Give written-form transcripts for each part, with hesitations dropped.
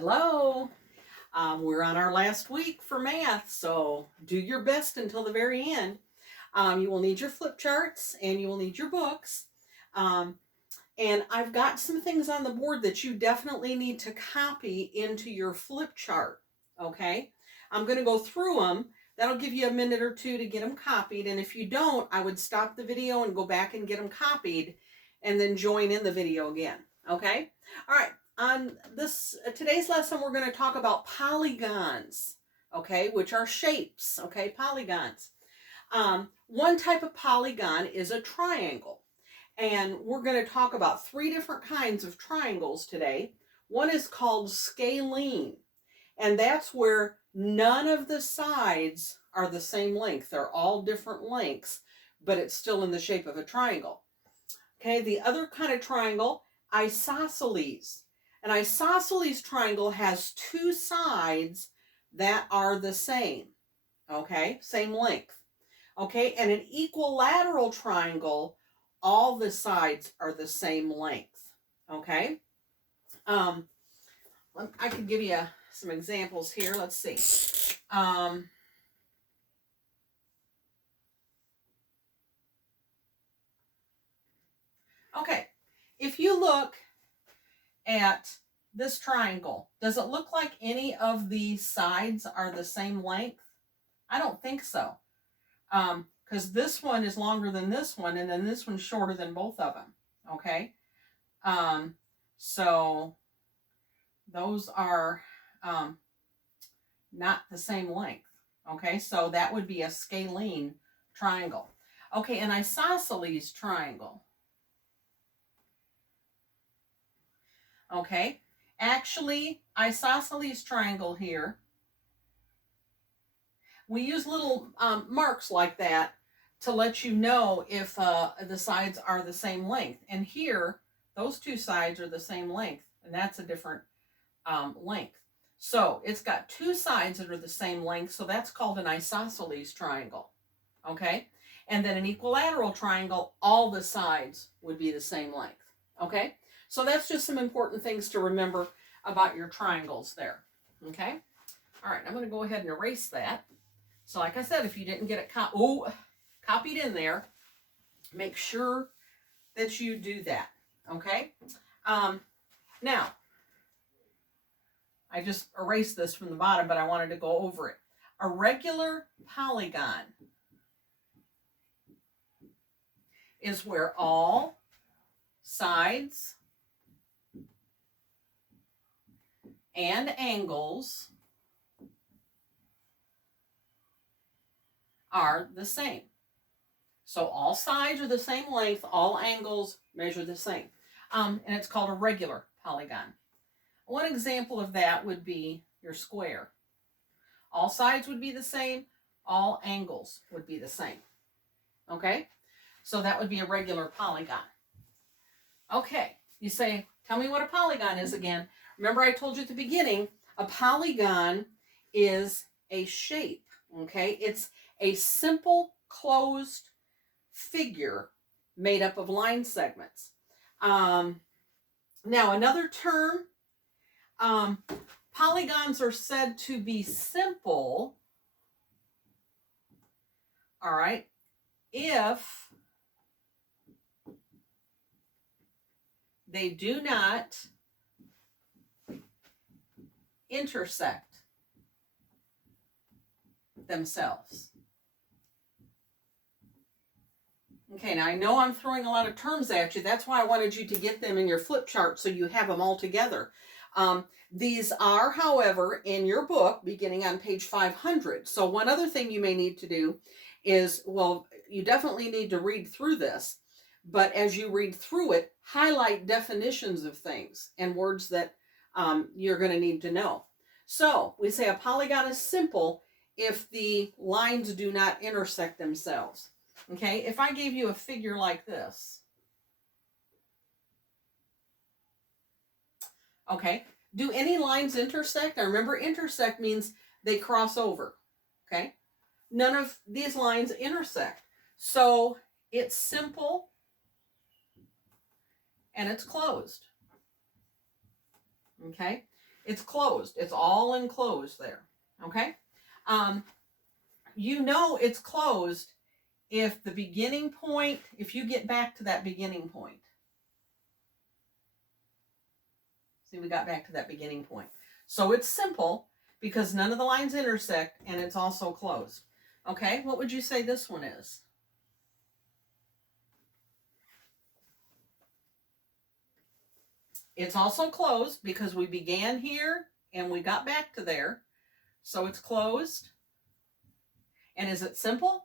Hello. We're on our last week for math, so do your best until the very end. You will need your flip charts and you will need your books. Um, and I've got some things on the board that you definitely need to copy into your flip chart. Okay? I'm going to go through them. That'll give you a minute or two to get them copied. And if you don't, I would stop the video and go back and get them copied and then join in the video again. Okay? All right. On this today's lesson, we're going to talk about polygons, okay, which are shapes, okay, polygons. One type of polygon is a triangle, and we're going to talk about three different kinds of triangles today. One is called scalene, and that's where none of the sides are the same length. They're all different lengths, but it's still in the shape of a triangle. Okay, the other kind of triangle, isosceles. An isosceles triangle has two sides that are the same, okay, same length. Okay, and an equilateral triangle, all the sides are the same length, okay. I could give you some examples here. Let's see. Okay, if you look at this triangle, does it look like any of the sides are the same length? I don't think so. Because this one is longer than this one, and then this one's shorter than both of them. Okay? So those are not the same length. Okay? So that would be a scalene triangle. Okay, an isosceles triangle. Okay? Actually, isosceles triangle here, we use little marks like that to let you know if the sides are the same length. And here, those two sides are the same length, and that's a different length. So it's got two sides that are the same length, so that's called an isosceles triangle. Okay? And then an equilateral triangle, all the sides would be the same length. Okay? So that's just some important things to remember about your triangles there. Okay? All right, I'm going to go ahead and erase that. So like I said, if you didn't get it copied in there, make sure that you do that, okay? Now, I just erased this from the bottom, but I wanted to go over it. A regular polygon is where all sides and angles are the same. So all sides are the same length, all angles measure the same. And it's called a regular polygon. One example of that would be your square. All sides would be the same, all angles would be the same. Okay? So that would be a regular polygon. Okay, you say, tell me what a polygon is again. Remember I told you at the beginning, a polygon is a shape, okay? It's a simple closed figure made up of line segments. Now another term, polygons are said to be simple, all right, if they do not intersect themselves. Okay, now I know I'm throwing a lot of terms at you. That's why I wanted you to get them in your flip chart so you have them all together. These are, however, in your book beginning on page 500. So one other thing you may need to do is, well, you definitely need to read through this. But as you read through it, highlight definitions of things and words that you're going to need to know. So we say a polygon is simple if the lines do not intersect themselves. Okay, if I gave you a figure like this. Okay, do any lines intersect? Now remember, intersect means they cross over. Okay, none of these lines intersect. So it's simple and it's closed. Okay, It's closed. It's all enclosed there. Okay? You know it's closed if the beginning point, if you get back to that beginning point. See, we got back to that beginning point. So it's simple because none of the lines intersect and it's also closed. Okay, what would you say this one is? It's also closed because we began here and we got back to there. So it's closed. And is it simple?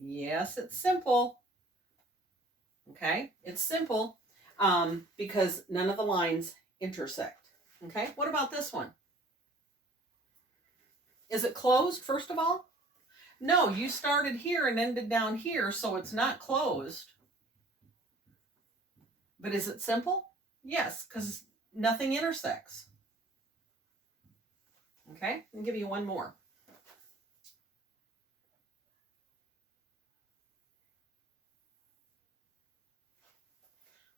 Yes, it's simple. Okay, it's simple because none of the lines intersect. Okay, what about this one? Is it closed, first of all? No, you started here and ended down here, so it's not closed. But is it simple? Yes, because nothing intersects. Okay, I'll give you one more.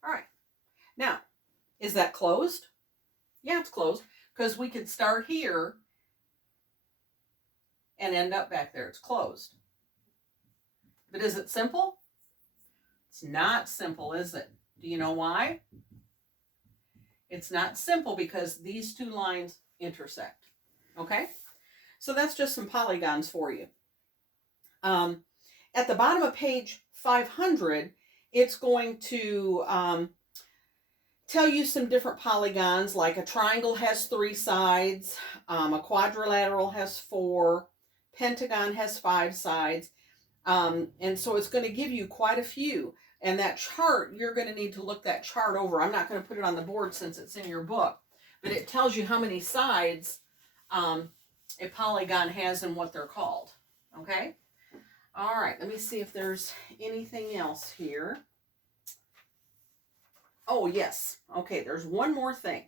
All right, now, is that closed? Yeah, it's closed because we could start here and end up back there. It's closed. But is it simple? It's not simple, is it? Do you know why? It's not simple because these two lines intersect. Okay? So that's just some polygons for you. At the bottom of page 500, it's going to tell you some different polygons, like a triangle has 3 sides, a quadrilateral has 4, pentagon has 5 sides, and so it's going to give you quite a few. And that chart, you're going to need to look that chart over. I'm not going to put it on the board since it's in your book, but it tells you how many sides a polygon has and what they're called. Okay? All right, let me see if there's anything else here. Oh, yes. Okay, there's one more thing.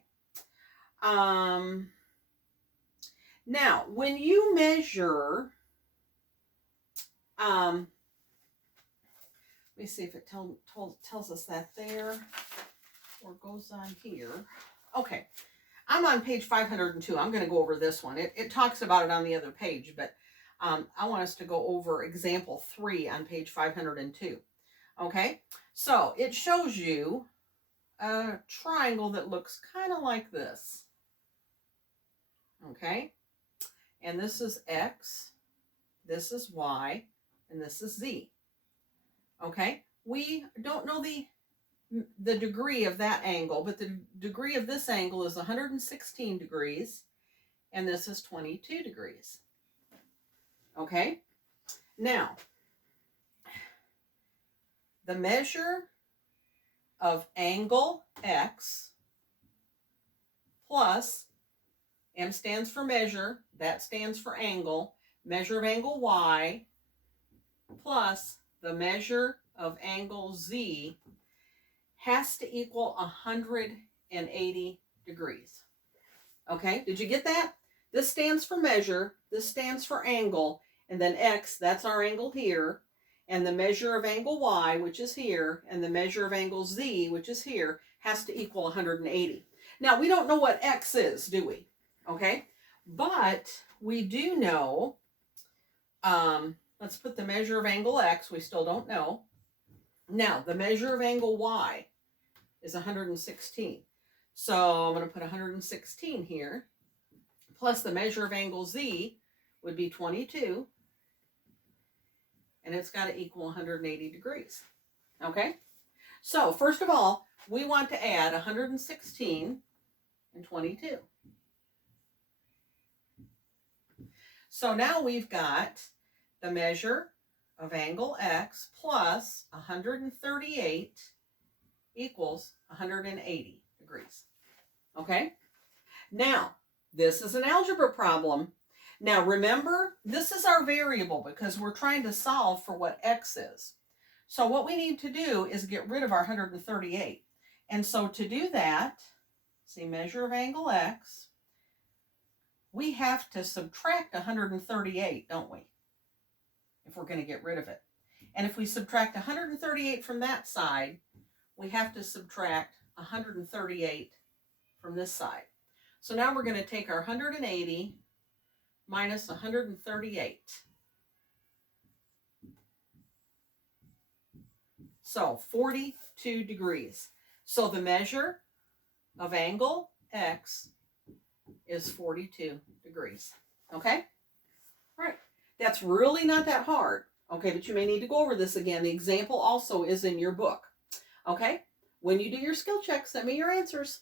Now, when you measure, let me see if it tells us that there or goes on here. Okay, I'm on page 502. I'm going to go over this one. It talks about it on the other page, but I want us to go over example 3 on page 502. Okay, so it shows you a triangle that looks kind of like this. Okay, and this is X, this is Y, and this is Z. Okay, we don't know the degree of that angle, but the degree of this angle is 116 degrees, and this is 22 degrees. Okay, now the measure of angle X plus, M stands for measure, that stands for angle, measure of angle Y plus the measure of angle Z has to equal 180 degrees. Okay, did you get that? This stands for measure, this stands for angle, and then X, that's our angle here, and the measure of angle Y, which is here, and the measure of angle Z, which is here, has to equal 180. Now, we don't know what X is, do we? Okay, but we do know, let's put the measure of angle X, we still don't know. Now, the measure of angle Y is 116. So I'm going to put 116 here, plus the measure of angle Z would be 22, and it's got to equal 180 degrees. Okay, so first of all, we want to add 116 and 22. So now we've got the measure of angle X plus 138 equals 180 degrees. Okay? Now, this is an algebra problem. Now, remember, this is our variable because we're trying to solve for what X is. So what we need to do is get rid of our 138. And so to do that, see, measure of angle X, we have to subtract 138, don't we? If we're going to get rid of it. And if we subtract 138 from that side, we have to subtract 138 from this side. So now we're going to take our 180 minus 138. So 42 degrees. So the measure of angle X is 42 degrees. Okay? All right. That's really not that hard. Okay, but you may need to go over this again. The example also is in your book. Okay? When you do your skill check, send me your answers.